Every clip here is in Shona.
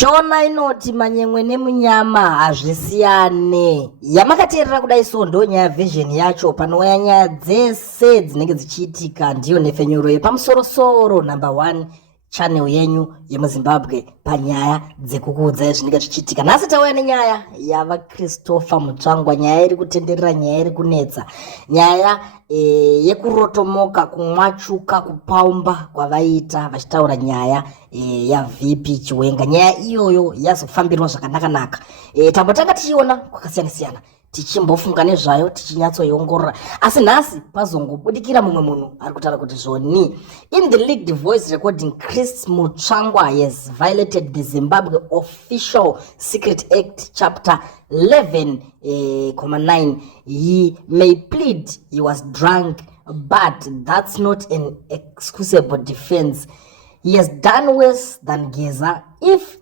Chona inoti manyemwe nemunyama hazvisiyane. Yamakateerera kudai so ndo nyaya vision yacho panouya nyaya dzese dzinenge dzichiitika ndiyo nhefenyuro yepamusoro-soro number 1 channel yenyu yemuZimbabwe panyaya dzekukuudzai zvinenge zvichiitika. Nhasi tauya nenyaya yava Christopher Mutsvangwa, nyaya iri kutenderera, nyaya iri kunetsa, nyaya yekurotomoka, kumwachuka, kupaumba kwavaita vachitaura nyaya yaVP Chiwenga. Nyaya iyoyo yazofambirwa zvakanaka-naka. Tambotanga tichiona kwakasiyana-siyana, tichimbofunga nezvayo, tichinyatsoiongorora, asi nhasi pazongobudikira mumwe munhu ari kutaura kuti zvoni in the leaked voice recording, Chris Mutsvangwa has violated the Zimbabwe Official Secret Act chapter 11:9. He may plead he was drunk, but that's not an excusable defense. He has done worse than Geza. If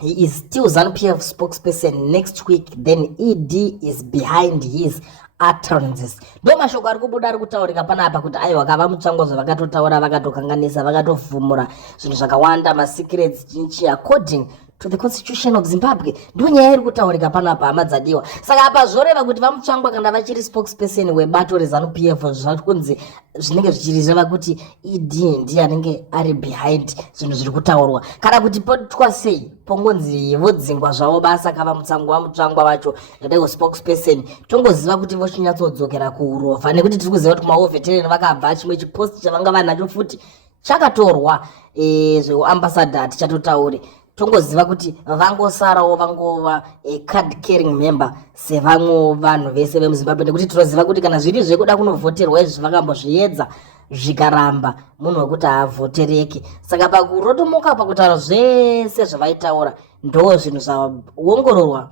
he is still ZANU-PF spokesperson next week, then ED is behind his utterances. Ndo mashoko ari kubuda ari kutaurika panapa kuti aiwa kava Mutsvangwa zvavakatotaura, vakatokanganisa, vakatovhumura zvinhu zvakawanda, masecrets chinchi according to the constitution of Zimbabwe. Ndo nyaya iri kutaurika panapa, hama dzadiwa. Saka apa zvoreva kuti vaMutsvangwa kana vachiri spokesperson webato reZANU-PF zvakunzi zvinenge zvichireva kuti ED ndiye anenge ari behind zvinhu zviri kutaurwa, kana kuti potwa sei pongonzi vodzingwa zvavo basa kava Mutsvangwa vacho ndego spokesperson, tongoziva kuti vochinyatsodzokera kuurova, nekuti tiri kuziva kuti kumaovhetereni vakabva chimwe chiposti chavanga vanacho futi chakatorwa zveambassador atichatotaure. Tongoziva kuti vangosarawo vangova card carrying member sevamwe vanhu vese vemuZimbabwe, nekuti tinoziva kuti kana zviri zvekuda kunovhoterwa izvi vakambozviedza zvikaramba, munhu wekuti haavhotereki. Saka pakurotomoka pakutaura zvese zvavaitaura ndo zvinhu zvaongororwa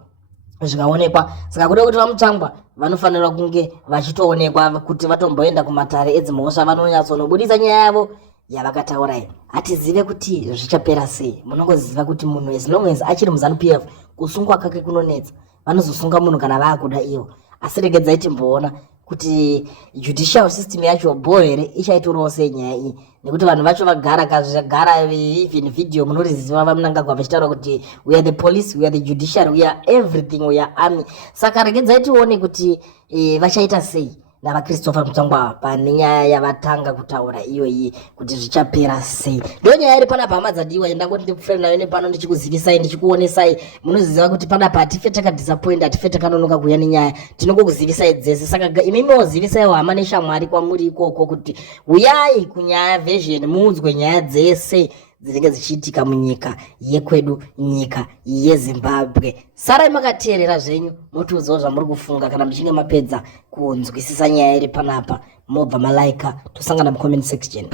zvikaonekwa. Saka kuda kuti vaMutsvangwa vanofanira kunge vachitoonekwa kuti vatomboenda kumatare edzimhosva vanonyatsonobudisa nyaya yavo yavakataurai. Hatizive kuti zvichapera sei. Munongoziva kuti munhu as long as achiri muZANU-PF kusungwa kake kunonetsa, vanozosunga munhu kana vaakuda ivo. Asi regedzai timboona kuti judicial system yacho bohere ichaitorawo sei nyaya iyi, nekuti vanhu vacho vagara even video munoriziva vamunangagwa vachitaura kuti we are the police, we are the judiciary, we are everything, we are army. Saka regedzai tione kuti vachaita sei nava Christopher Mutsvangwa pane nyaya yavatanga kutaura iyoyi kuti zvichapera sei. Ndo nyaya iri panapa, hama dzadiwa, ndangoti ndikufrenda nayo nepano ndichikuzivisai, ndichikuonesai. Munoziva kuti panapa hatife takadisappoint, hatife takanonoka kuuya nenyaya, tinongokuzivisai dzese. Saka imimi ozivisaiwo hama neshamwari kwamuri ikoko kuti uyai kunyaya vision muunzwe nyaya dzese dzinenge dzichiitika munyika yekwedu, nyika yeZimbabwe. Sarai makateerera zvenyu motiudzawo zvamuri kufunga kana muchinge mapedza kunzwisisa nyaya iri panapa, mobva malaika, tosangana mucomment section.